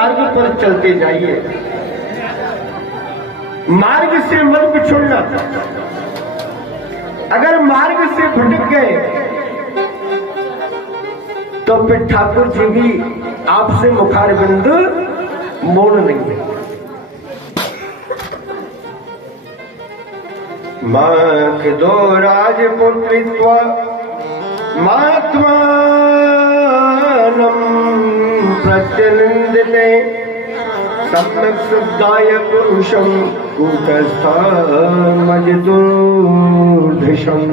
मार्ग पर चलते जाइए, मार्ग से मत बिछुड़ना। अगर मार्ग से भटक गए तो फिर ठाकुर जी भी आपसे मुखारबिंद मोड़ लेंगे। माख दो राजपुत्रित्व महात्मानं प्रत्यनंदिते सम्यक शुद्धाय पुरुषं कूटस्थमजदुर्धृशम्।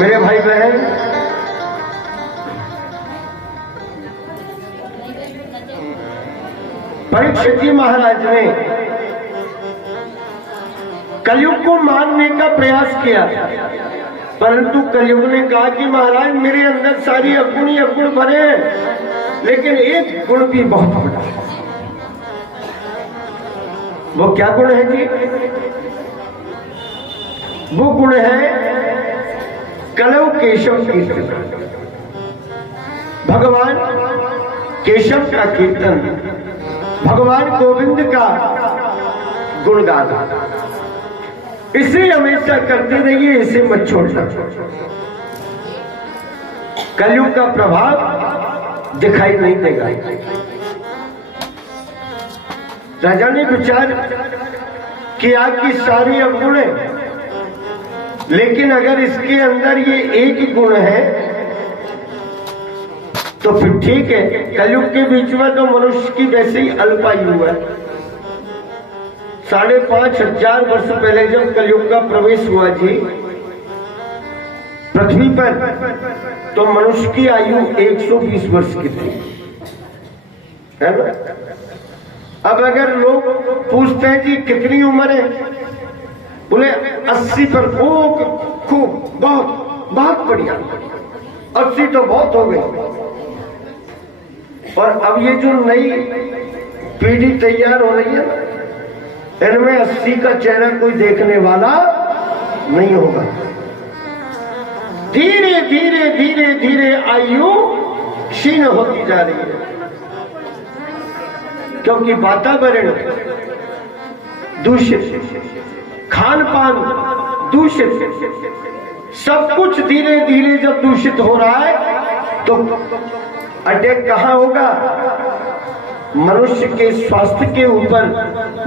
मेरे भाई बहन, परीक्षित जी महाराज ने कलयुग को मानने का प्रयास किया, परंतु कलयुग ने कहा कि महाराज मेरे अंदर सारी अवगुण ही अवगुण भरे हैं, लेकिन एक गुण भी बहुत बड़ा है। वो क्या गुण है जी? वो गुण है कलौ केशव कीर्तन। भगवान केशव का कीर्तन, भगवान गोविंद का गुणगान, इसे हमेशा करते रहिए, इसे मत छोड़ना। कलयुग का प्रभाव दिखाई नहीं देगा। राजा ने विचार किया कि सारी अवगुण है, लेकिन अगर इसके अंदर ये एक गुण है तो फिर ठीक है। कलयुग के बीच में तो मनुष्य की वैसे ही अल्पायु है। 5,500 वर्ष पहले जब कलयुग का प्रवेश हुआ जी पृथ्वी पर, तो मनुष्य की आयु 120 वर्ष की थी, है ना? अब अगर लोग पूछते हैं जी कितनी उम्र है, बोले 80 पर। खूब, बहुत बहुत बढ़िया, 80 तो बहुत हो गई। और अब ये जो नई पीढ़ी तैयार हो रही है, इनमें 80 का चेहरा कोई देखने वाला नहीं होगा। धीरे धीरे धीरे धीरे आयु क्षीण होती जा रही है, क्योंकि वातावरण दूषित, खान पान दूषित, सब कुछ धीरे धीरे जब दूषित हो रहा है तो अटैक कहां होगा? मनुष्य के स्वास्थ्य के ऊपर,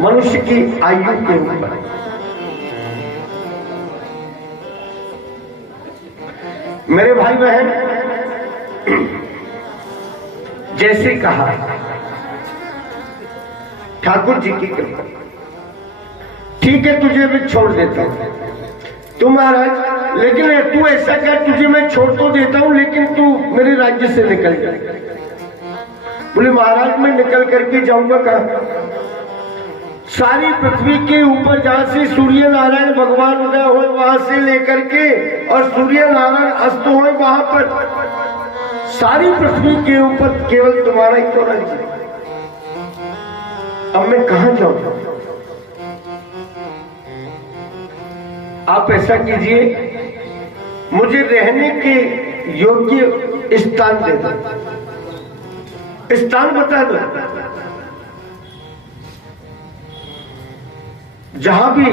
मनुष्य की आयु के ऊपर। मेरे भाई बहन, जैसे कहा ठाकुर जी की कृपा, ठीक है तुझे मैं छोड़ देता हूं। तू महाराज, लेकिन तू ऐसा कर, तुझे मैं छोड़ तो देता हूं, लेकिन तू मेरे राज्य से निकल जा। बोले महाराज मैं निकल करके जाऊंगा कहां? सारी पृथ्वी के ऊपर जहां से सूर्य नारायण भगवान उदय हुए वहां से लेकर के और सूर्य नारायण अस्त हुए, वहां पर सारी पृथ्वी के ऊपर केवल तुम्हारा ही तो राज्य है। अब मैं कहां जाऊं? आप ऐसा कीजिए, मुझे रहने के योग्य स्थान दे दो, स्थान बता दो। जहां भी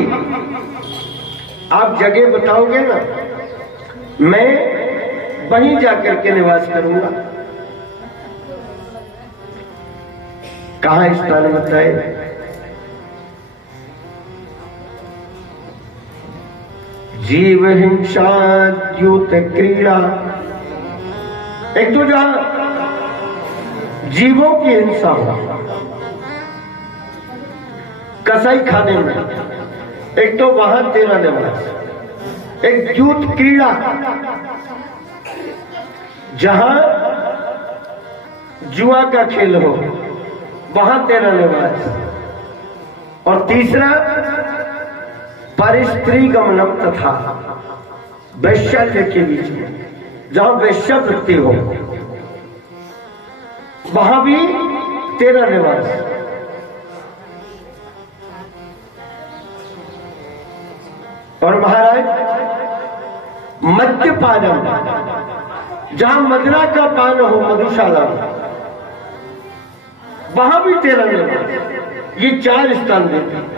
आप जगह बताओगे ना, मैं वहीं जाकर के निवास करूंगा। कहां स्थान बताए? जीव हिंसा द्यूत क्रीड़ा, एक तो जहां जीवों की हिंसा हो, कसाई खाने में, एक तो वहां तेरा निवास। एक द्यूत क्रीड़ा, जहां जुआ का खेल हो, वहां तेरा निवास। और तीसरा परिस्त्री गमनम तथा वैश्याल्य के बीच में, जहां वैश्यावृत्ति हो, वहां भी तेरा निवास। और महाराज मद्यपानम, जहां मदिरा का पान हो, मधुशाला, वहां भी तेरा निवास। ये 4 स्थान देते।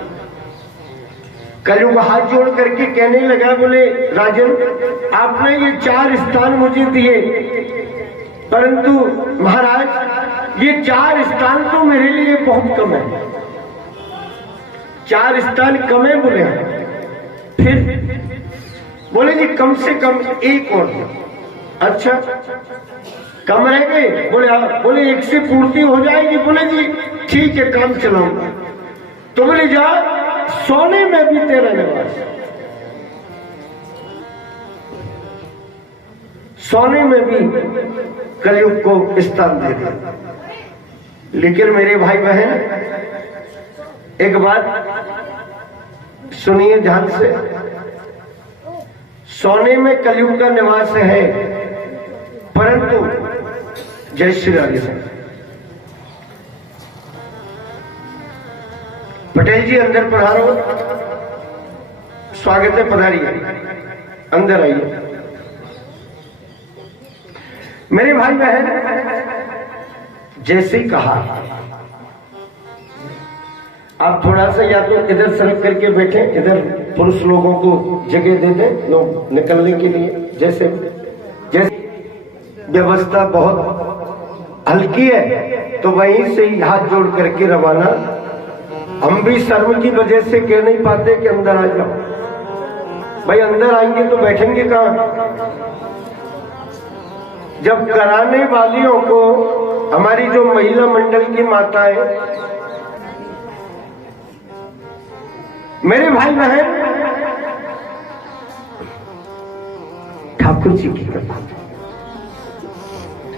कलयुग हाथ जोड़ करके कहने लगा, बोले राजन आपने ये 4 स्थान मुझे दिए, परंतु महाराज ये 4 स्थान तो मेरे लिए बहुत कम है। 4 स्थान कम है बोले। फिर बोले जी कम से कम 1 और। अच्छा कम रह गए? बोले हाँ। बोले 1 से पूर्ति हो जाएगी? बोले जी ठीक है काम चलाऊंगा। तो बोले जा सोने में भी तेरा निवास, सोने में भी कलयुग को स्थान दे दिया। लेकिन मेरे भाई बहन एक बात सुनिए ध्यान से, सोने में कलयुग का निवास है, परंतु जय श्री राम। पटेल जी अंदर पधारो, स्वागत है, पधारिए, अंदर आइए। मेरे भाई बहन जैसे ही कहा, आप थोड़ा सा या तो इधर सरक करके बैठे, इधर पुरुष लोगों को जगह दे दें लोग निकलने के लिए। जैसे व्यवस्था बहुत हल्की है तो वहीं से ही हाथ जोड़ करके रवाना। हम भी शर्म की वजह से कह नहीं पाते कि अंदर आ जाओ। भाई अंदर आएंगे तो बैठेंगे कहां? जब कराने वालियों को हमारी जो महिला मंडल की माताएं, मेरे भाई बहन ठाकुर जी की कृपा,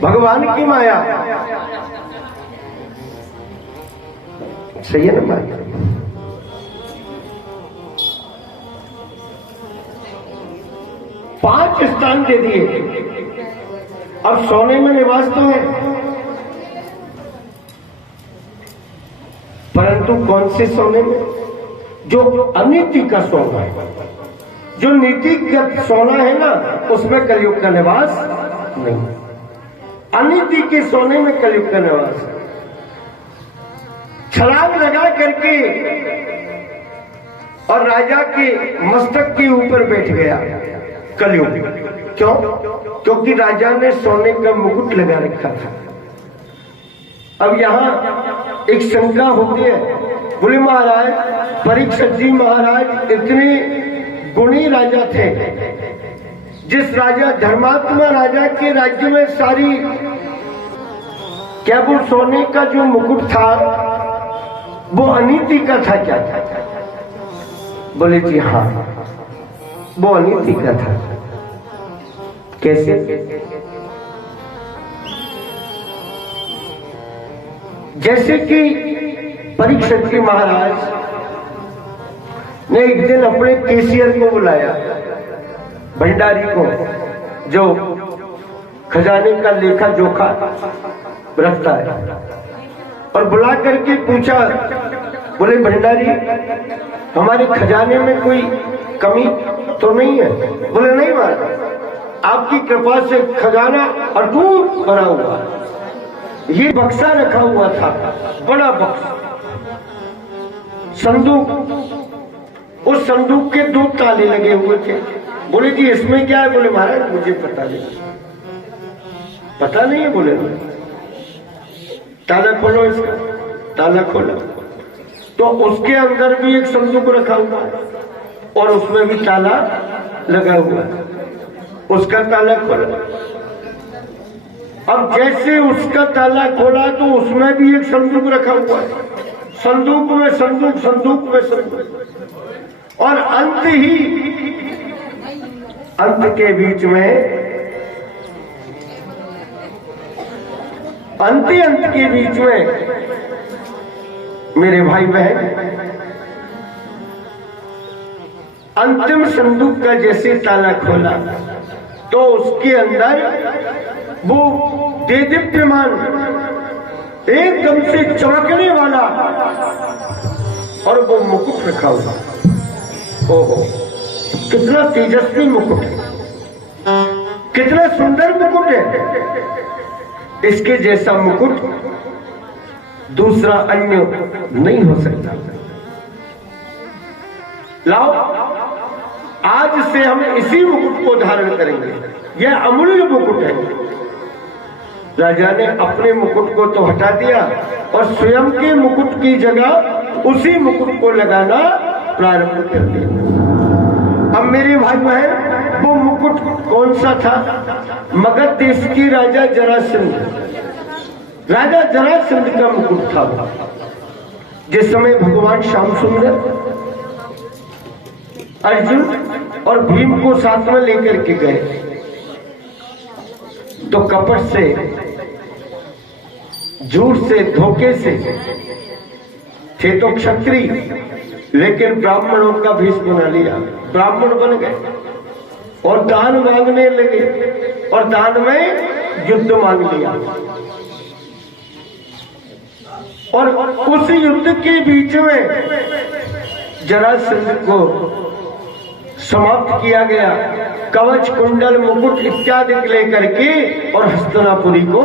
भगवान की माया, सही है ना बात? पांच स्थान दे दिए। अब सोने में निवास तो है, परंतु कौन से सोने में? जो अनीति का सोना है, जो नीतिगत सोना है ना, उसमें कलयुग का निवास नहीं। अनीति के सोने में कलयुग का निवास है। छलांग लगा करके और राजा के मस्तक के ऊपर बैठ गया कलयुग। क्यों? क्योंकि राजा ने सोने का मुकुट लगा रखा था। अब यहां एक शंका होती है, बोले महाराज परीक्षित जी महाराज इतने गुणी राजा थे, जिस राजा धर्मात्मा राजा के राज्य में सारी, क्या वो सोने का जो मुकुट था वो अनीति का था क्या? बोले जी हाँ वो अनीति का था। कैसे? जैसे कि परीक्षित जी महाराज ने एक दिन अपने केशियर को बुलाया, भंडारी को, जो खजाने का लेखा जोखा रखता है, और बुला करके पूछा, बोले भंडारी हमारे खजाने में कोई कमी तो नहीं है? बोले नहीं महाराज, आपकी कृपा से खजाना अटूट भरा हुआ। ये बक्सा रखा हुआ था, बड़ा बक्सा, संदूक, उस संदूक के 2 ताले लगे हुए थे। बोले जी इसमें क्या है? बोले महाराज मुझे पता नहीं। पता नहीं है? बोले ताला खोलो इसका। ताला खोला तो उसके अंदर भी एक संदूक रखा हुआ है और उसमें भी ताला लगा हुआ है। उसका ताला खोला, अब जैसे उसका ताला खोला तो उसमें भी एक संदूक रखा हुआ है, संदूक में संदूक, संदूक में संदूक, और अंत के बीच में, अंत के बीच में मेरे भाई बहन अंतिम संदूक का जैसे ताला खोला तो उसके अंदर वो देदीप्यमान एकदम से चमकने वाला और वो मुकुट रखा हुआ। ओहो कितना तेजस्वी मुकुट है, कितना सुंदर मुकुट है। इसके जैसा मुकुट दूसरा अन्य नहीं हो सकता। लाओ, आज से हम इसी मुकुट को धारण करेंगे। यह अमूल्य मुकुट है। राजा ने अपने मुकुट को तो हटा दिया और स्वयं के मुकुट की जगह उसी मुकुट को लगाना प्रारंभ कर दिया। अब मेरे भाई बहन, वो मुकुट कौन सा था? मगध देश की राजा जरासंध, राजा जरासंध का मुकुट था। जिस समय भगवान श्याम सुंदर अर्जुन और भीम को साथ में लेकर के गए तो कपट से, झूठ से, धोखे से थे तो क्षत्रिय, लेकिन ब्राह्मणों का भेष बना लिया, ब्राह्मण बन गए और दान मांगने लगे और दान में युद्ध मांग लिया। और उस युद्ध के बीच में जरासंध को समाप्त किया गया। कवच, कुंडल, मुकुट इत्यादि लेकर के और हस्तिनापुरी को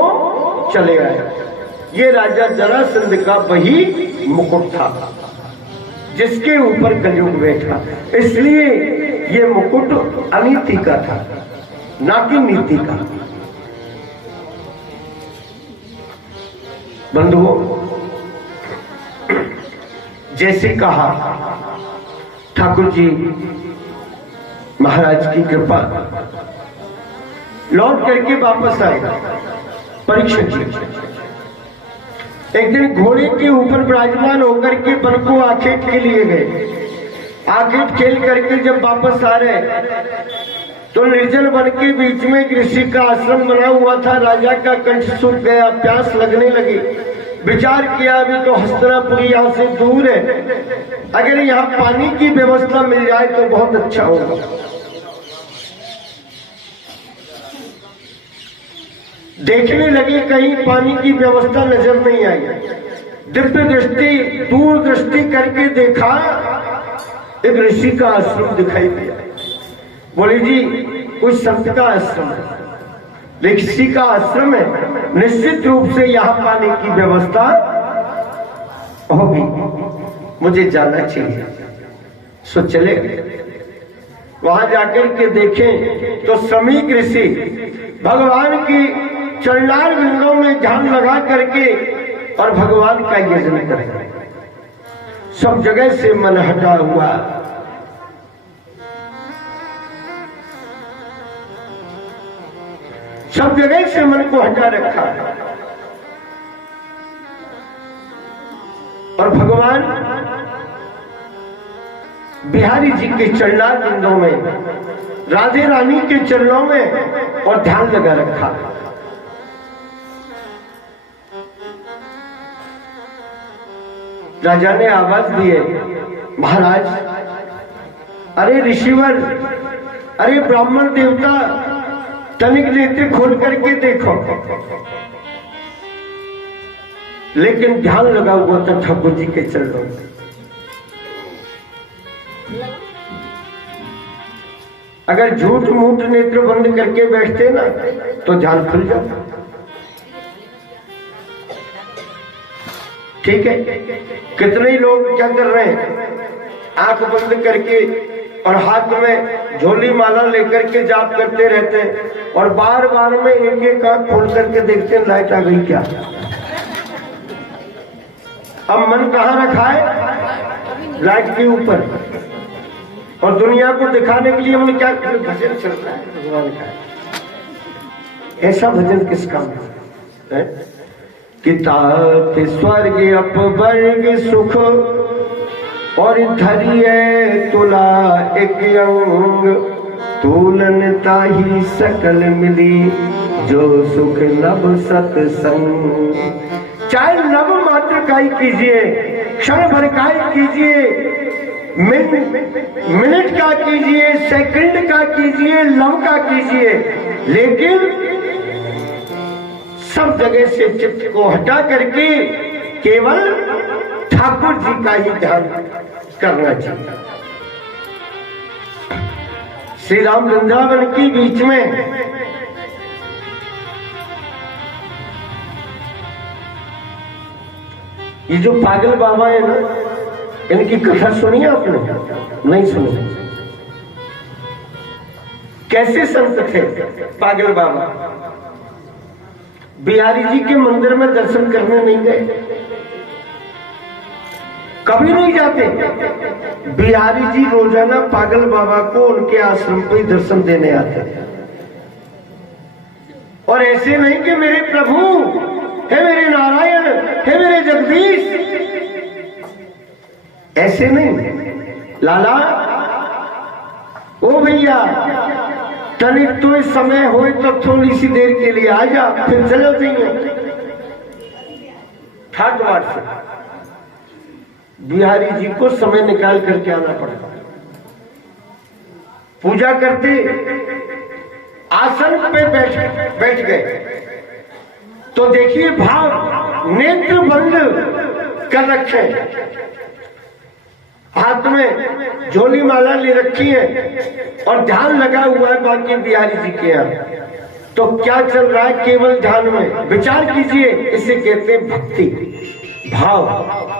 चले आए। ये राजा जरासंध का वही मुकुट था जिसके ऊपर कलयुग बैठा। इसलिए ये मुकुट अनीति का था, ना कि नीति का। बंधुओं, जैसे कहा ठाकुर जी महाराज की कृपा, लौट करके वापस आए परीक्षित जी। एक दिन घोड़े के ऊपर विराजमान होकर के वन को आखेट के लिए गए। आखेट खेल करके जब वापस आ रहे तो निर्जन वन के बीच में एक ऋषि का आश्रम बना हुआ था। राजा का कंठ सूख गया, प्यास लगने लगी। विचार किया, अभी तो हस्तिनापुरी यहाँ से दूर है, अगर यहाँ पानी की व्यवस्था मिल जाए तो बहुत अच्छा होगा। देखने लगे, कहीं पानी की व्यवस्था नजर नहीं आई। दिव्य दृष्टि, दूर दृष्टि करके देखा, एक ऋषि का आश्रम दिखाई दिया। बोले जी, कोई संत का आश्रम है, ऋषि का आश्रम है, निश्चित रूप से यहाँ पानी की व्यवस्था होगी, मुझे जाना चाहिए। सो चले, वहां जाकर के देखें तो समीक ऋषि भगवान की चरणार बिंदों में ध्यान लगा करके और भगवान का यजन कर रहे। सब जगह से मन हटा हुआ, सब जगह से मन को हटा रखा और भगवान बिहारी जी के चरणार बिंदों में, राधे रानी के चरणों में और ध्यान लगा रखा। राजा ने आवाज दी है, महाराज, अरे ऋषिवर, अरे ब्राह्मण देवता, तनिक नेत्र खोल करके देखो। लेकिन ध्यान लगा हुआ था ठाकुर जी के चरणों में। अगर झूठ मूठ नेत्र बंद करके बैठते ना तो ध्यान खुल जाता। ठीक है, कितने लोग क्या कर रहे हैं, आंख बंद करके और हाथ में झोली माला लेकर के जाप करते रहते हैं और बार बार में एक एक आंख खोल करके देखते हैं लाइट आ गई क्या। अब मन कहाँ रखा है? लाइट के ऊपर। और दुनिया को दिखाने के लिए हमने क्या भजन चल रहा है भगवान का। ऐसा भजन किस काम है? किताब स्वर्ग अपवर्ग सुख और धरिए तुला एक अंग, तुलन ताही सकल मिली जो सुख नभ सत्संग। चाहे नभ मात्र का ही कीजिए, क्षण भर का ही कीजिए, मिनट का कीजिए, सेकंड का कीजिए, लव का कीजिए, लेकिन सब जगह से चित्त को हटा करके केवल ठाकुर जी का ही ध्यान करना चाहिए। श्री राम वृंदावन के बीच में ये जो पागल बाबा है ना, इनकी कथा सुनी आपने? नहीं सुनी। कैसे संत थे पागल बाबा? बिहारी जी के मंदिर में दर्शन करने नहीं गए, कभी नहीं जाते। बिहारी जी रोजाना पागल बाबा को उनके आश्रम पे दर्शन देने आते थे। और ऐसे नहीं कि मेरे प्रभु, हे मेरे नारायण, हे मेरे जगदीश, ऐसे नहीं। लाला, ओ भैया, तनिक तो समय हो तो थोड़ी सी देर के लिए आ जा, फिर चलो जाइए। ठाट वाट से बिहारी जी को समय निकाल करके आना पड़ा। पूजा करते आसन पे बैठ गए तो देखिए भाव, नेत्र बंद कर रखे, हाथ में झोली माला ले रखी है और ध्यान लगा हुआ है बाकी बिहारी जी के यहाँ। तो क्या चल रहा है? केवल ध्यान में विचार कीजिए। इसे कहते हैं भक्ति, भाव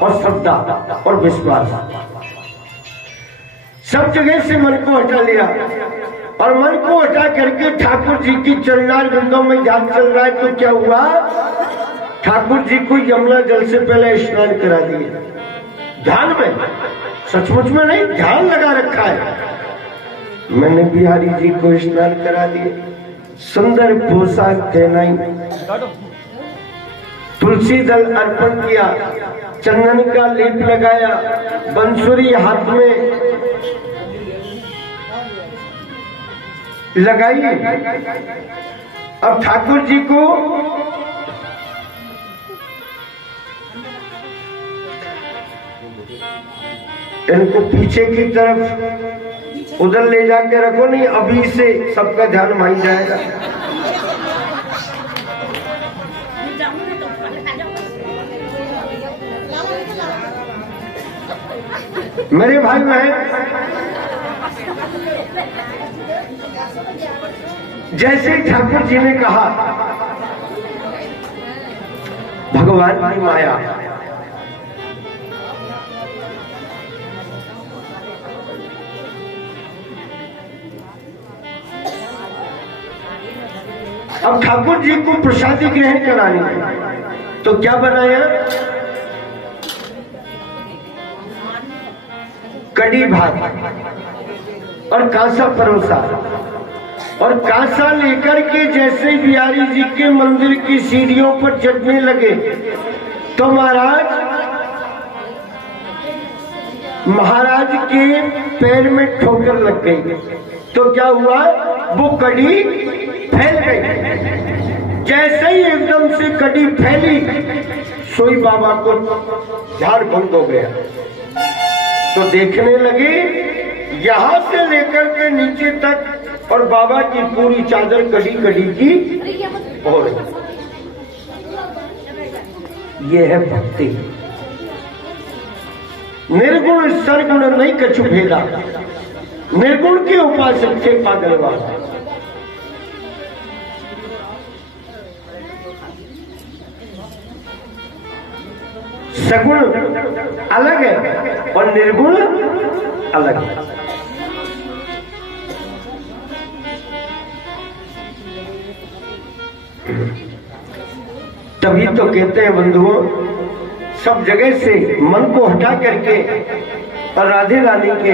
और श्रद्धा और विश्वास। सब जगह से मन को हटा लिया और मन को हटा करके ठाकुर जी की चरणार बिंदों में ध्यान चल रहा है। तो क्या हुआ? ठाकुर जी को यमुना जल से पहले स्नान करा दिए। ध्यान में, सचमुच में नहीं, ध्यान लगा रखा है। मैंने बिहारी जी को स्नान करा दिए, सुंदर पोशाक पहनाई, तुलसी दल अर्पण किया, चंदन का लेप लगाया, बंसुरी हाथ में लगाई। अब ठाकुर जी को इनको पीछे की तरफ उधर ले जाके रखो, नहीं अभी से सबका ध्यान वहीं जाएगा। मेरे भाई बहन, जैसे ठाकुर जी ने कहा, भगवान की माया, अब ठाकुर जी को प्रसादी ग्रहण करानी है तो क्या बनाया? कड़ी भात और कांसा परोसा। और कांसा लेकर के जैसे बिहारी जी के मंदिर की सीढ़ियों पर चढ़ने लगे तो महाराज के पैर में ठोकर लग गई। तो क्या हुआ? वो कड़ी फैल गई। जैसे ही एकदम से कड़ी फैली, सोई बाबा को झाड़ बंद हो गया। तो देखने लगे यहां से लेकर के नीचे तक और बाबा की पूरी चादर कड़ी कड़ी की हो रही। ये है भक्ति। निर्गुण सरगुण नहीं कछु भेदा, निर्गुण के उपासक थे पागलवाद। सगुण अलग है और निर्गुण अलग है। तभी तो कहते हैं बंधुओं, सब जगह से मन को हटा करके और राधे रानी के